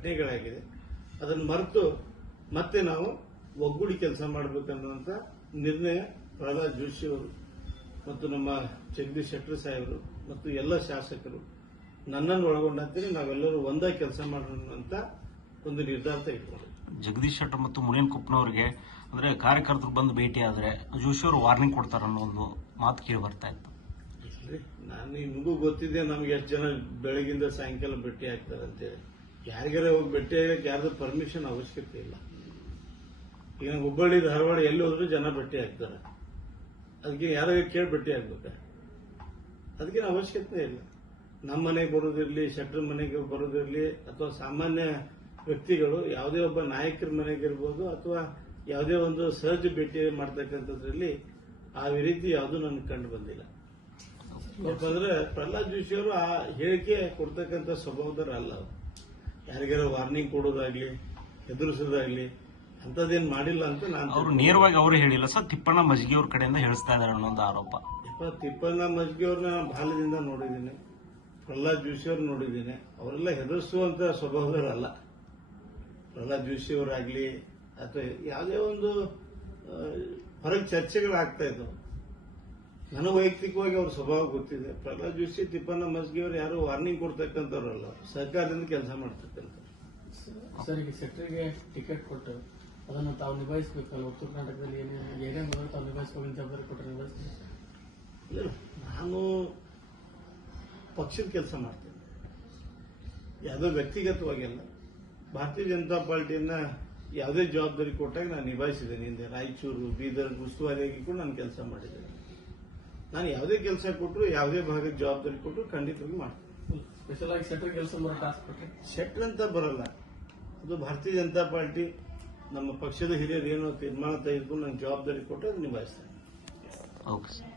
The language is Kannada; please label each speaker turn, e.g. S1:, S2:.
S1: ಘಟನೆಗಳಾಗಿದೆ ಅದನ್ನು ಮರೆತು ಮತ್ತೆ ನಾವು ಒಗ್ಗೂಡಿ ಕೆಲಸ ಮಾಡಬೇಕನ್ನುವಂತ ನಿರ್ಣಯ ಪ್ರಹ್ಲಾದ್ ಜೋಶಿ ಅವರು ಮತ್ತು ನಮ್ಮ ಜಗದೀಶ್ ಶೆಟ್ಟರ್ ಸಾಹೇಬರು ಮತ್ತು ಎಲ್ಲ ಶಾಸಕರು ನನ್ನನ್ನು ಒಳಗೊಂಡಂತೆ ನಾವೆಲ್ಲರೂ ಒಂದಾಗಿ ಕೆಲಸ ಮಾಡೋಣ ಅಂತ ಒಂದು ನಿರ್ಧಾರ ತೆಗೆದುಕೊಂಡು
S2: ಜಗದೀಶ್ ಶೆಟ್ಟರ್ ಮತ್ತು ಮುನಿಯನ್ ಕುಪ್ಪನವರಿಗೆ ಅಂದ್ರೆ ಕಾರ್ಯಕರ್ತರು ಬಂದು ಭೇಟಿ ಆದ್ರೆ ಜೋಶಿ ಅವರು ವಾರ್ನಿಂಗ್ ಕೊಡ್ತಾರ ಅನ್ನೋ ಒಂದು ಮಾತು ಕೇಳಿ ಬರ್ತಾ ಇತ್ತು.
S1: ನಾನು ನಿಮಗೂ ಗೊತ್ತಿದೆ ನಮ್ಗೆ ಎಷ್ಟು ಜನ ಬೆಳಗಿಂದ ಸಾಯಂಕಾಲ ಭೇಟಿ ಆಗ್ತಾರೆ ಅಂತೇಳಿ ಯಾರಿಗಾರ ಹೋಗಿ ಭೇಟಿ ಆಗಕ್ಕೆ ಯಾರ್ದು ಪರ್ಮಿಷನ್ ಅವಶ್ಯಕತೆ ಇಲ್ಲ. ಈಗ ಹುಬ್ಬಳ್ಳಿ ಧಾರವಾಡ ಎಲ್ಲಿ ಹೋದ್ರು ಜನ ಭೇಟಿ ಆಗ್ತಾರೆ. ಅದಕ್ಕೆ ಯಾರಾಗ ಕೇಳಿ ಭೇಟಿ ಆಗ್ಬೇಕ? ಅದಕ್ಕೇನು ಅವಶ್ಯಕತೆ ಇಲ್ಲ. ನಮ್ಮ ಮನೆಗೆ ಬರೋದಿರ್ಲಿ ಶೆಟ್ರ್ ಮನೆಗೆ ಬರೋದಿರ್ಲಿ, ಅಥವಾ ಸಾಮಾನ್ಯ ವ್ಯಕ್ತಿಗಳು, ಯಾವುದೇ ಒಬ್ಬ ನಾಯಕರ ಮನೆಗೆ ಇರ್ಬೋದು, ಅಥವಾ ಯಾವುದೇ ಒಂದು ಸಹಜ ಭೇಟಿ ಮಾಡ್ತಕ್ಕಂಥದ್ರಲ್ಲಿ ಆ ರೀತಿ ಯಾವುದು ನನಗೆ ಕಂಡು ಬಂದಿಲ್ಲ. ಯಾಕಂದ್ರೆ ಪ್ರಹ್ಲಾದ್ ಜೋಶಿಯವರು ಆ ಹೇಳಿಕೆ ಕೊಡ್ತಕ್ಕಂಥ ಸ್ವಭಾವದರ ಅಲ್ಲ ಅವರು. ಯಾರಿಗಾರ ವಾರ್ನಿಂಗ್ ಕೊಡೋದಾಗ್ಲಿ ಹೆದರಿಸೋದಾಗ್ಲಿ ಅಂತದೇನ್ ಮಾಡಿಲ್ಲ ಅಂತ ನಾನು
S2: ಅವರು ನೇರವಾಗಿ ಅವರು ಹೇಳಿಲ್ಲ. ಸರ್ ತಿಪ್ಪಣ್ಣ ಮಜ್ಗಿ ಅವ್ರ ಕಡೆಯಿಂದ ಹೇಳಿಸ್ತಾ ಇದಾರೆ ಅನ್ನೋ ಒಂದು ಆರೋಪ.
S1: ಯಪ್ಪ ತಿಪ್ಪಣ್ಣ ಮಜ್ಗಿ ಅವ್ರನ್ನ ನಾನು ಬಾಲ್ಯದಿಂದ ನೋಡಿದ್ದೀನಿ. ಪ್ರಹ್ಲಾದ್ ಜೋಶಿ ಅವ್ರು ನೋಡಿದ್ದೀನಿ. ಅವರೆಲ್ಲ ಹೆದರಿಸುವಂತ ಸ್ವಭಾವದವರಲ್ಲ. ಪ್ರಹ್ಲಾದ್ ಜೋಶಿ ಅವರಾಗ್ಲಿ ಅಥವಾ ಯಾವುದೇ ಒಂದು ಹೊರಗೆ ಚರ್ಚೆಗಳಾಗ್ತಾ ಇದ್ದವು. ನನಗೆ ವೈಯಕ್ತಿಕವಾಗಿ ಅವ್ರ ಸ್ವಭಾವ ಗೊತ್ತಿದೆ. ಪ್ರಹ್ಲಾದ್ ಜೋಶಿ ತಿಪ್ಪಣ್ಣ ಮಸ್ಗಿ ಅವರು ಯಾರು ವಾರ್ನಿಂಗ್ ಕೊಡ್ತಕ್ಕಂಥವ್ರಲ್ಲ ಸರ್ಕಾರದಿಂದ ಕೆಲಸ ಮಾಡ್ತಕ್ಕಂಥ
S3: ಸರ್ ಈಗ ಸೆಕ್ಟರ್ಗೆ ಟಿಕೆಟ್ ಕೊಟ್ಟು ಅದನ್ನು ತಾವು ನಿಭಾಯಿಸಬೇಕಲ್ಲ? ಉತ್ತರ ಕರ್ನಾಟಕದಲ್ಲಿ ಏನೇನು ಏನೇನು ತಾವು ನಿಭಾಯಿಸ್ಕೊಂಡು ಜವಾಬ್ದಾರಿ ಕೊಟ್ಟರೆ
S1: ನಾನು ಪಕ್ಷದ ಕೆಲಸ ಮಾಡ್ತೇನೆ. ಯಾವುದೋ ವ್ಯಕ್ತಿಗತವಾಗಿಲ್ಲ. ಭಾರತೀಯ ಜನತಾ ಪಾರ್ಟಿಯನ್ನ ಯಾವುದೇ ಜವಾಬ್ದಾರಿ ಕೊಟ್ಟಾಗ ನಾನು ನಿಭಾಯಿಸಿದ್ದೇನೆ. ಹಿಂದೆ ರಾಯಚೂರು ಬೀದರ್ ಉಸ್ತುವಾರಿಯಾಗಿ ಕೂಡ ನಾನು ಕೆಲಸ ಮಾಡಿದ್ದೇನೆ. ನಾನು ಯಾವುದೇ ಕೆಲಸ ಕೊಟ್ಟರು ಯಾವುದೇ ಭಾಗದ ಜವಾಬ್ದಾರಿ ಕೊಟ್ಟರು ಖಂಡಿತವಾಗಿ ಮಾಡ್ತೀನಿ.
S3: ಸ್ಪೆಷಲ್ ಆಗಿ ಕೆಲಸ ಬರೋ ಟಾಸ್ಕ್ ಕೊಟ್ಟರೆ
S1: ಶೆಟ್ರ್ ಅಂತ ಬರಲ್ಲ. ಅದು ಭಾರತೀಯ ಜನತಾ ಪಾರ್ಟಿ ನಮ್ಮ ಪಕ್ಷದ ಹಿರಿಯರು ಏನೋ ತೀರ್ಮಾನ ತೆಗೆದುಕೊಂಡು ನಾನು ಜವಾಬ್ದಾರಿ ಕೊಟ್ಟು ಅದು ನಿಭಾಯಿಸ್ತೇನೆ
S2: ಓಕೆ ಸರ್